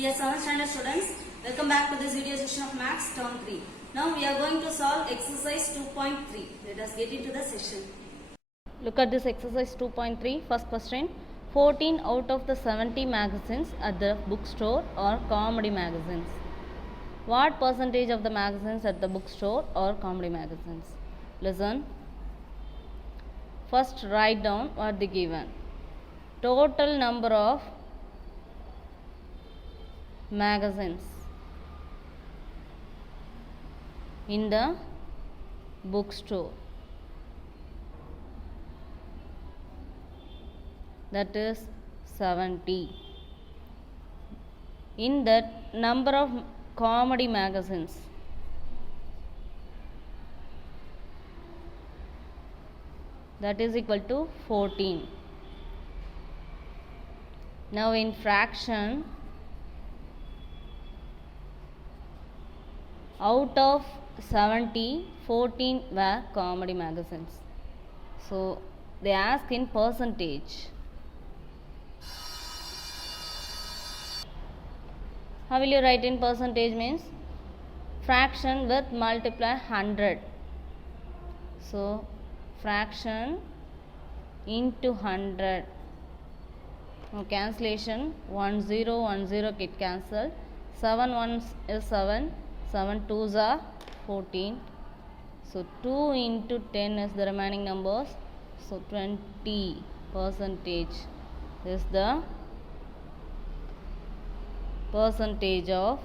Dear 7th standard students, welcome back to this video session of Maths Term 3. Now we are going to solve exercise 2.3. Let us get into the session. Look at this exercise 2.3. First question. 14 out of the 70 magazines at the bookstore are comedy magazines. What percentage of the magazines at the bookstore are comedy magazines? Listen. First write down what they given. Total number of magazines in the bookstore, that is 70. In that, number of comedy magazines, that is equal to 14. Now in fraction, out of 70, 14 were comedy magazines. So they ask in percentage. How will you write in percentage? Means fraction with multiply 100. So fraction into 100. Now cancellation, 1 0 1 0 get cancelled. 7 1s is 7, 7 2s are 14. So 2 into 10 is the remaining numbers. So 20 percentage is the percentage of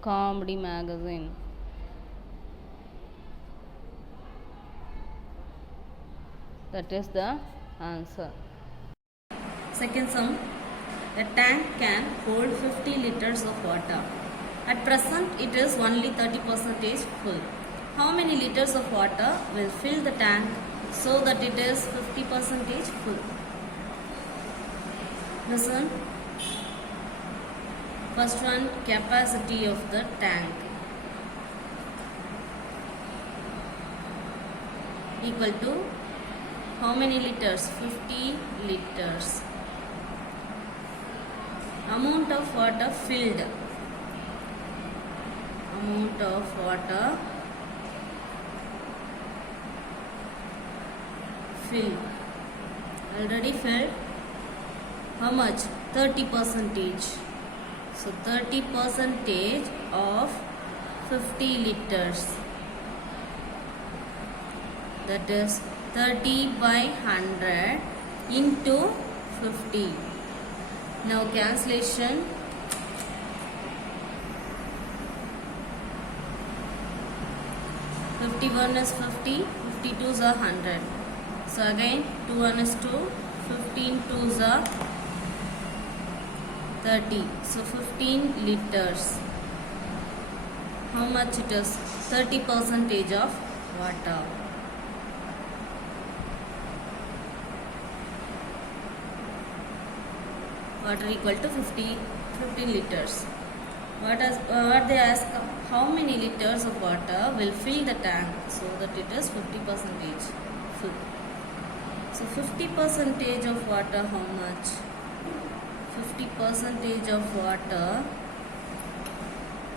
comedy magazine. That is the answer. Second sum. A tank can hold 50 liters of water. At present, it is only 30% full. How many liters of water will fill the tank so that it is 50% full? Listen. First one, capacity of the tank equal to how many liters? 50 liters. Amount of water filled. Amount of water filled. Already filled. How much? 30%. So 30% of 50 liters. That is 30 by 100 into 50. Now cancellation. 51 is 50, 52s are 100. So again 2 1 is 2, 15 2s are 30. So 15 liters. How much it is? 30% of water. Water equal to 15 liters. What they ask, how many liters of water will fill the tank so that it is 50% full. So 50% of water, how much? 50% of water,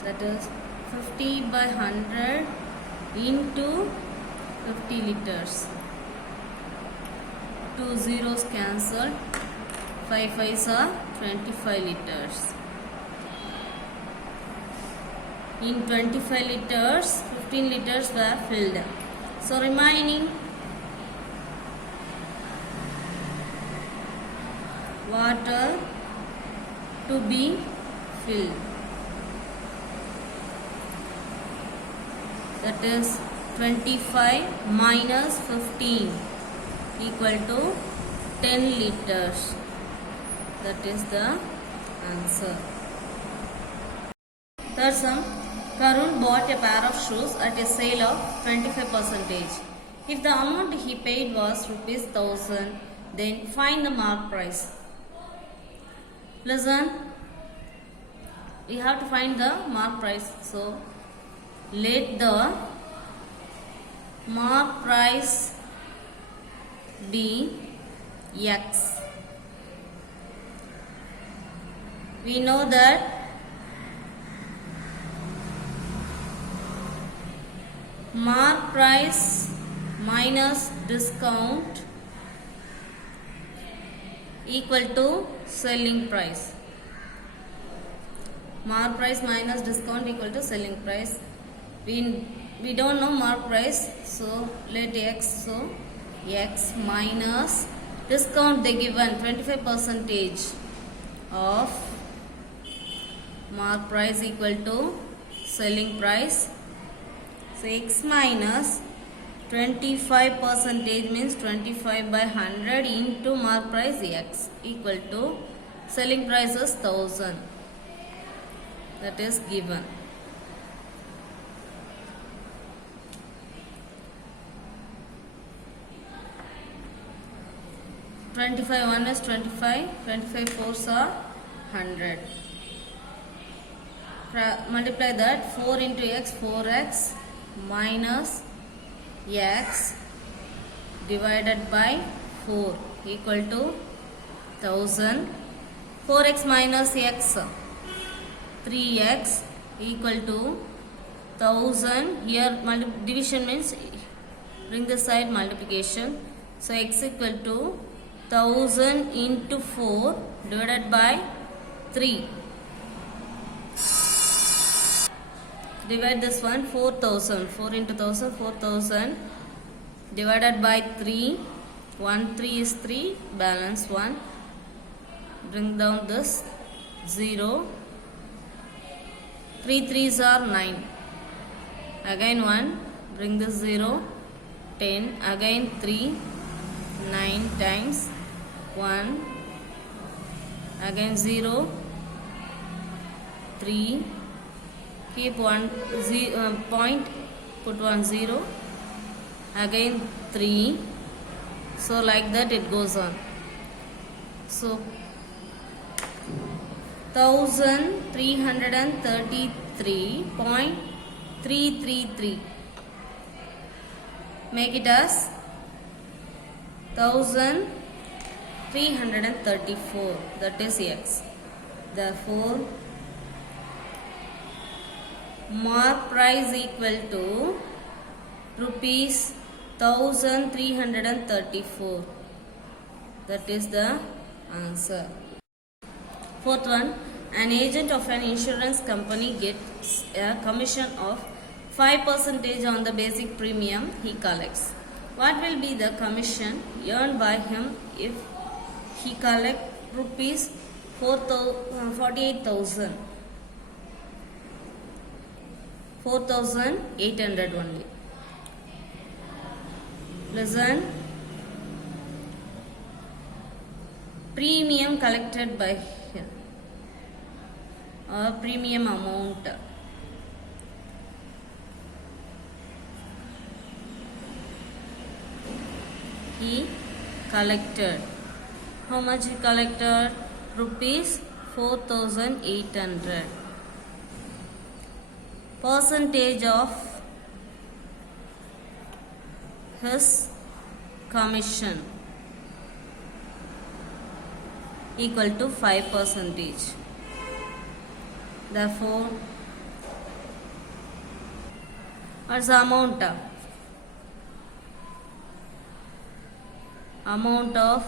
that is 50 by 100 into 50 liters. 2 zeros cancelled. 5 5s are 25 liters. In 25 liters, 15 liters were filled. So remaining water to be filled, that is 25 minus 15 equal to 10 liters. That is the answer. Third sum. Karun bought a pair of shoes at a sale of 25%. If the amount he paid was rupees 1000, then find the mark price. Listen. We have to find the mark price. So let the mark price be x. we know that mark price minus discount equal to selling price. Mark price minus discount equal to selling price. We don't know mark price, so let x, so x minus discount they given 25% of mark price equal to selling price. So x minus 25% means 25 by 100 into mark price x equal to selling price is 1000. That is given. Twenty-five one is 25. 25 fours are 100. Multiply that 4 into x, 4x minus x divided by 4 equal to 1000. 4x minus x, 3x equal to 1000. Here division means bring the side multiplication. So x equal to 1000 into 4 divided by 3. Divide this one, 4000. 4 into 1000, 4000 divided by 3. 1 3 is 3, balance 1. Bring down this 0. 3 3s are 9. Again 1, bring this 0. 10. Again 3. 9 times 1. Again 0. 3. Keep one point, put 1 0. Again 3. So like that it goes on. So 1333.333. Make it as 1334. That is x. Therefore, mark price equal to rupees 1334. That is the answer. Fourth one, an agent of an insurance company gets a commission of 5% on the basic premium he collects. What will be the commission earned by him if he collects rupees 48,000? 4,800 only. Listen. Premium collected by him, or premium amount. He collected. How much he collected? Rupees 4,800. Percentage of his commission equal to 5%. Therefore, what's the amount? Amount of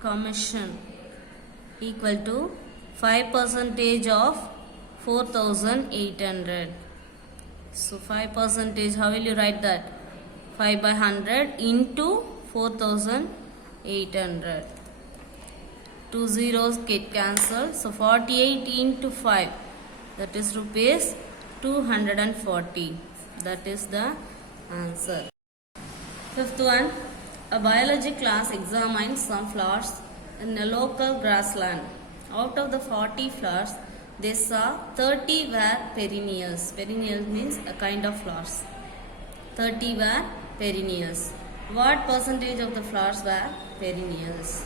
commission equal to 5% of 4,800. So 5%, how will you write that? 5 by 100 into 4,800. 2 zeros get cancelled. So 48 into 5, that is rupees 240. That is the answer. Fifth one, a biology class examines some flowers in a local grassland. Out of the 40 flowers, they saw 30 were perennials. Perennials means a kind of flowers. 30 were perennials. What percentage of the flowers were perennials?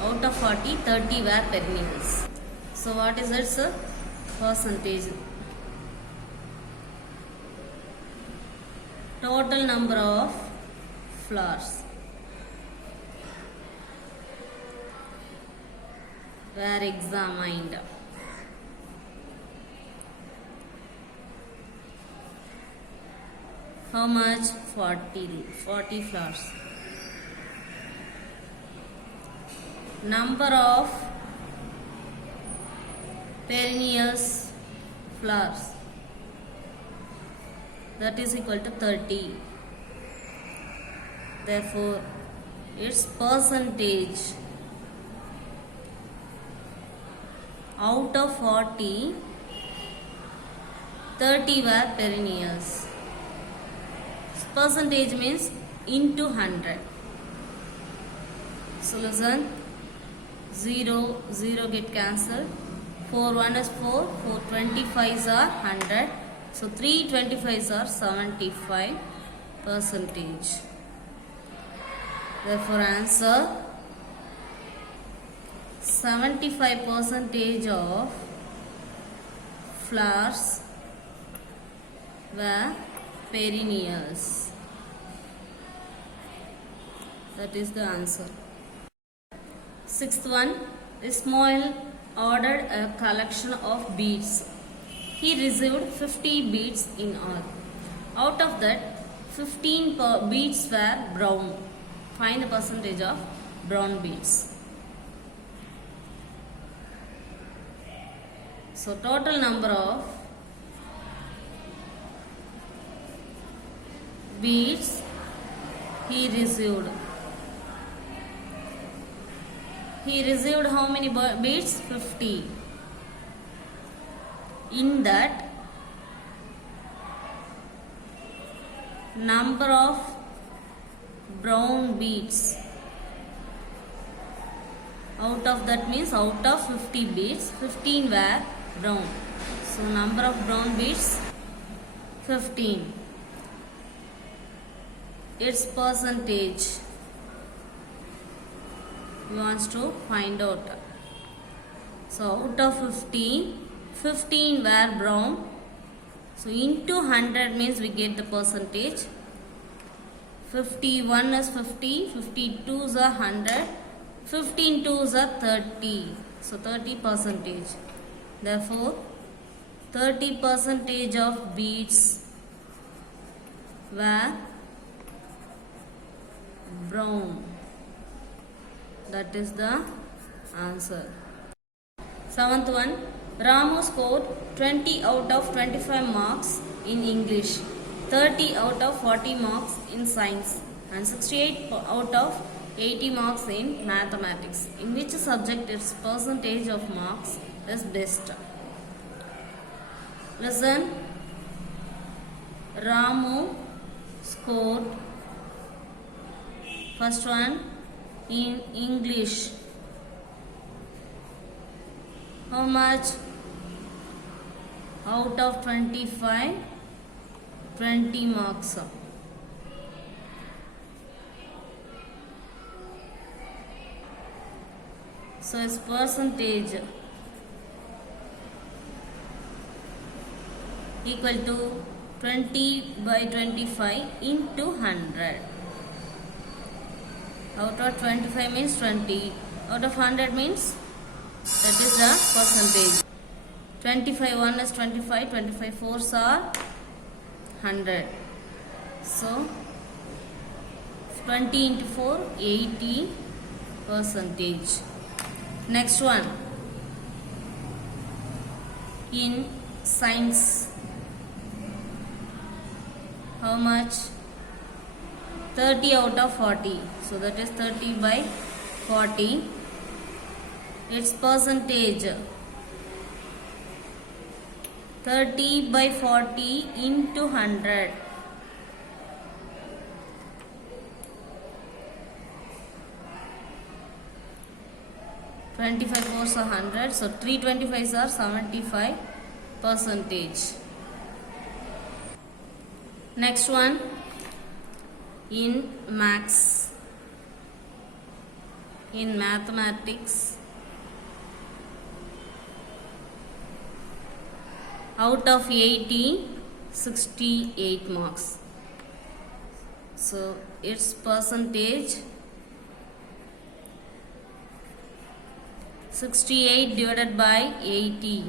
Out of 40, 30 were perennials. So what is its percentage? Total number of flowers. were examined. How much? 40 flowers. Number of perennials flowers, that is equal to 30. Therefore, its percentage out of 40, 30 were perennials. Percentage means into 100. So listen, 0, 0 get cancelled. 4 1 is 4, 4 25s are 100. So 3 25s are 75 percentage. Therefore answer 75 percentage of flowers were perennials. That is the answer. Sixth one, Ismail ordered a collection of beads. He received 50 beads in all. Out of that, 15 beads were brown. Find the percentage of brown beads. So total number of beads he received. He received how many beads? 50. In that, number of brown beads, out of that means out of 50 beads, 15 were brown. So number of brown beads, 15. Its percentage he wants to find out. So out of 15, 15 were brown. So into 100 means we get the percentage. 51 is 50, 52s are 100, 15 2s are 30. So 30 percentage. Therefore 30 percentage of beads were brown. That is the answer. Seventh one, Ramu scored 20 out of 25 marks in English, 30 out of 40 marks in science, and 68 out of 80 marks in mathematics. In which subject its percentage of marks is best? Listen. Ramu scored first one in English. How much? Out of 25, 20 marks. So its percentage equal to 20 by 25 into 100. Out of 25 means 20. Out of 100 means that is the percentage. 25 1 is 25, 25 4s are 100. So 20 into 4, 80 percentage. Next one, in science, how much? 30 out of 40. So that is 30 by 40. Its percentage 30 by 40 into 100. Twenty-five fours are 100, so 325s are 75 percentage. Next one, in maths, in mathematics, out of 80, 68 marks. So its percentage 68 divided by 80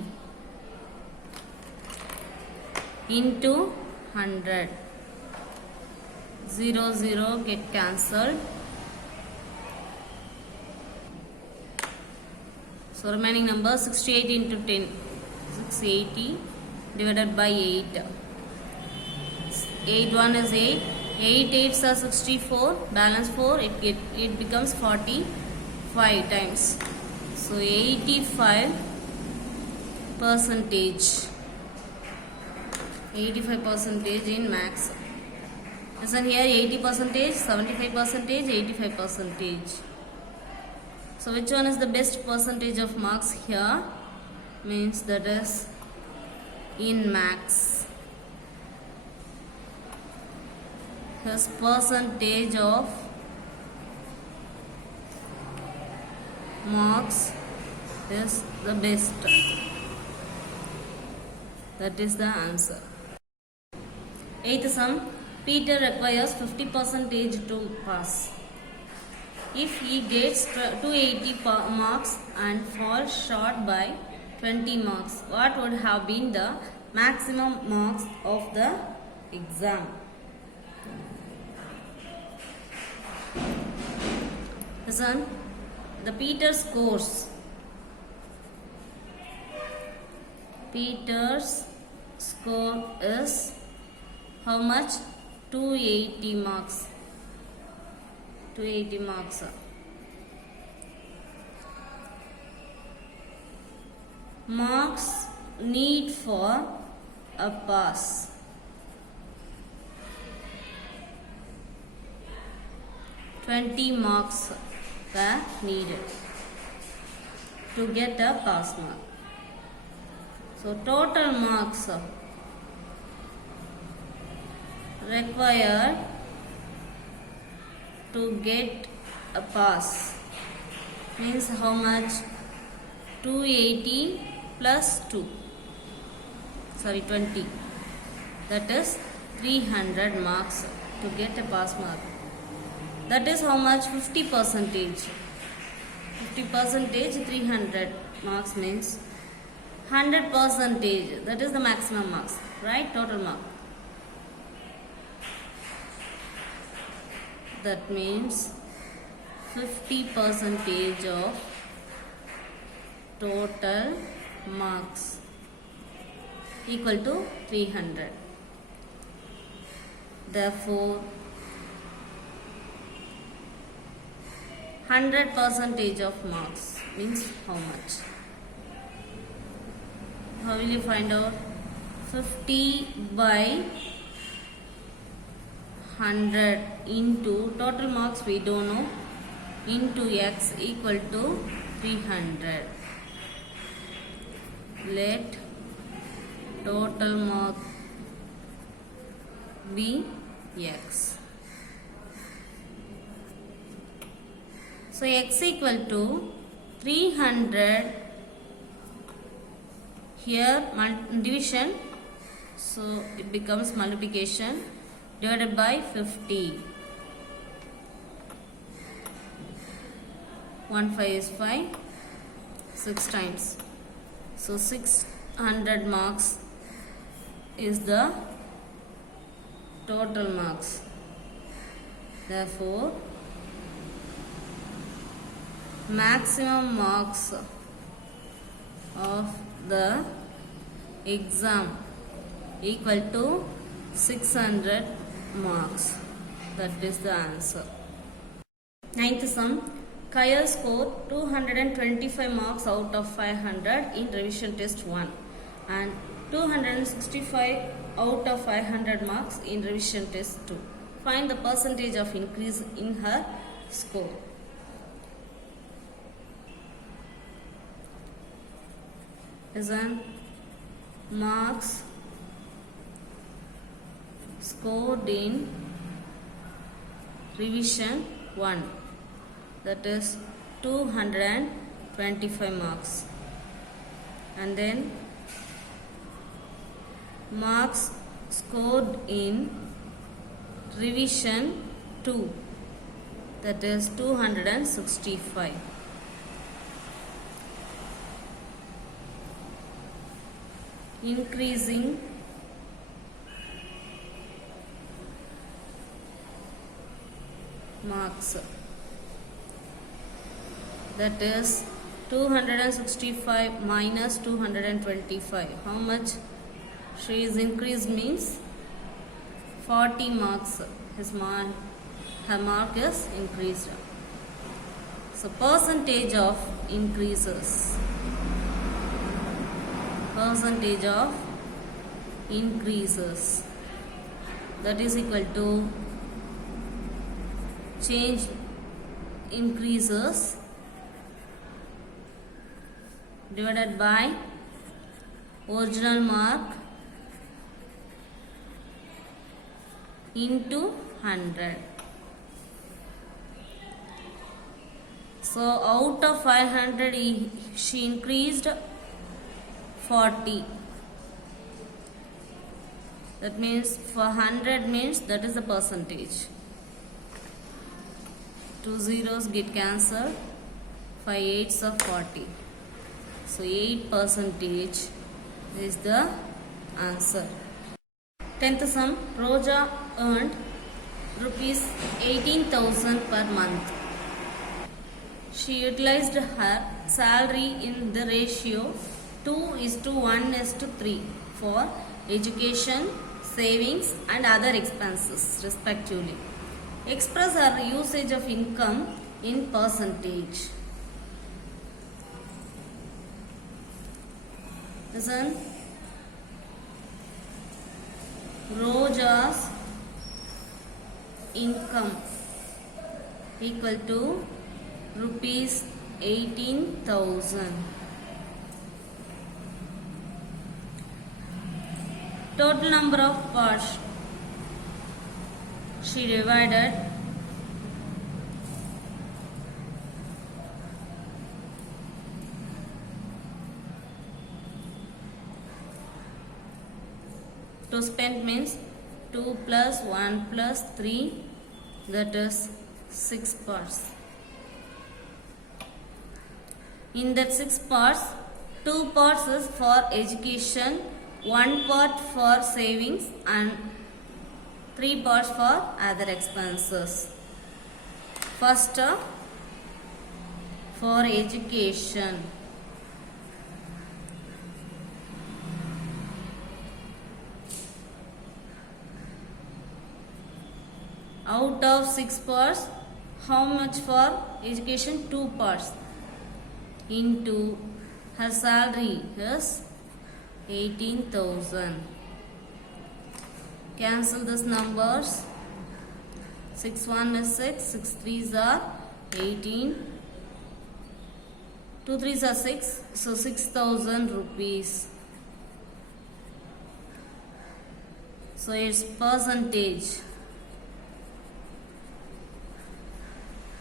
into 100. 0 0 get cancelled. So remaining number 68 into 10, 680 divided by 8. 8 1 is 8. 8 8s are 64. Balance 4. It becomes 45 times. So 85 percentage. 85 percentage in max. Listen here, 80 percentage, 75 percentage, 85 percentage. So which one is the best percentage of marks here? Means that is in max. His percentage of marks is the best. That is the answer. Eighth sum. Peter requires 50 percentage to pass. If he gets 280 marks and falls short by 20 marks, what would have been the maximum marks of the exam? Listen, the Peter's score is how much? 280 marks. 280 marks. Marks need for a pass. Marks were needed to get a pass mark. So total marks required to get a pass means how much? 280 plus 20. That is 300 marks to get a pass mark. That is how much? 50 percentage. 50 percentage, 300 marks means 100 percentage. That is the maximum marks, right? Total mark. That means 50 percentage of total marks equal to 300. Therefore, 100 percentage of marks means how much? How will you find out? 50 by 100 into total marks we don't know into x equal to 300. Let total mark be x. So x equal to 300 here division, so it becomes multiplication divided by 50. 1 5 is 5, 6 times. So 600 marks is the total marks. Therefore, maximum marks of the exam equal to 600 marks. That is the answer. Ninth sum. Kaya scored 225 marks out of 500 in revision test 1 and 265 out of 500 marks in revision test 2. Find the percentage of increase in her score. Listen, marks scored in revision 1, that is 225 marks, and then marks scored in revision 2, that is 265. increasing marks, that is 265 minus 225. How much she is increased means 40 marks. Her mark is increased. So percentage of increases. Percentage of increases, that is equal to change increases divided by original mark into 100. So out of 500 she increased 40. That means for 100 means that is the percentage. 2 zeros get cancelled. 5 8s are 40. So 8% is the answer. 10th sum. Roja earned rupees 18,000 per month. She utilized her salary in the ratio 2:1:3 for education, savings and other expenses respectively. Express her usage of income in percentage. Listen. Roja's income equal to rupees 18,000. Total number of parts she divided to spend means 2 plus 1 plus 3, that is 6 parts. In that 6 parts, 2 parts is for education, 1 part for savings and 3 parts for other expenses. First, for education. Out of 6 parts, how much for education? 2 parts. Into her salary is 18,000. Cancel these numbers. 6 1 is 6, 6 3s are 18, 2 3s are 6, so 6,000 rupees. So its percentage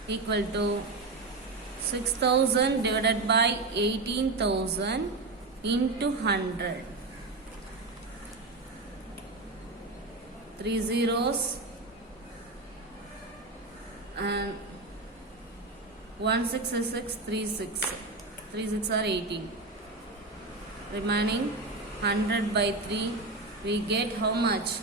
equal to 6,000 divided by 18,000 into 100. 3 zeros and 1 6 is 6, 3 6. 3 6 are 18. Remaining 100 by 3, we get how much?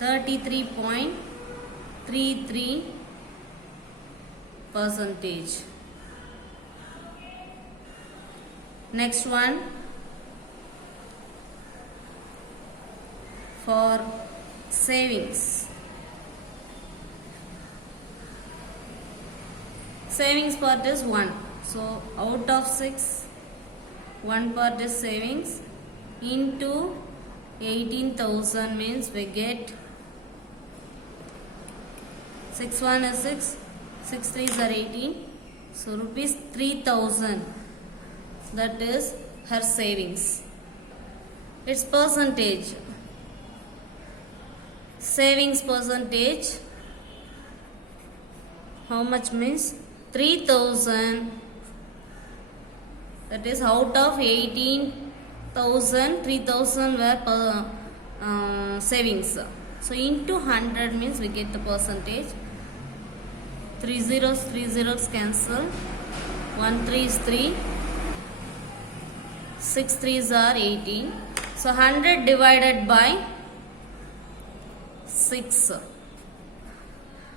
33.33%. Next one, for savings. Savings part is 1. So out of 6, 1 part is savings into 18,000 means we get 6 1 is 6, 6 3s are 18. So rupees 3,000. That is her savings. Its percentage. Savings percentage. How much means? 3,000. That is out of 18,000, 3,000 were savings. So into 100 means we get the percentage. 3 zeros cancel. 1 3 is 3. 6 3s are 18. So 100 divided by 6.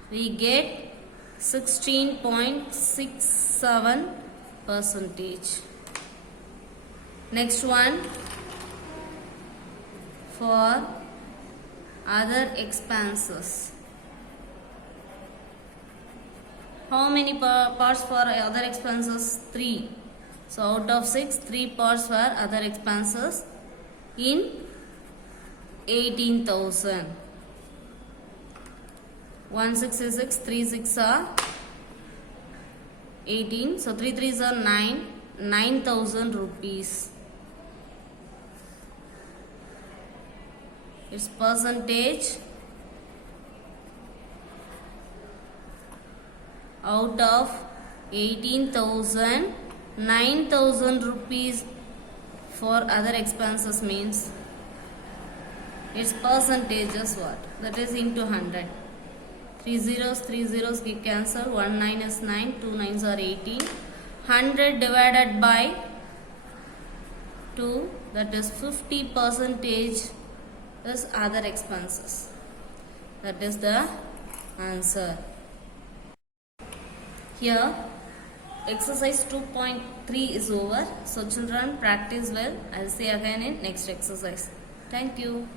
We get 16.67 percentage. Next one, for other expenses. How many parts for other expenses? 3. So out of 6, 3 parts for other expenses in 18,000. 1 6 is 6, 3 6 are 18. So 3 3s are 9, 9,000 rupees. Its percentage out of 18,000, 9,000 rupees for other expenses means its percentage is what? That is into 100. 3 zeros get cancelled. 1 9 is 9, 2 9s are 18. 100 divided by 2, that is 50 percentage is other expenses. That is the answer. Here exercise 2.3 is over. So children, practice well. I will see you again in next exercise. Thank you.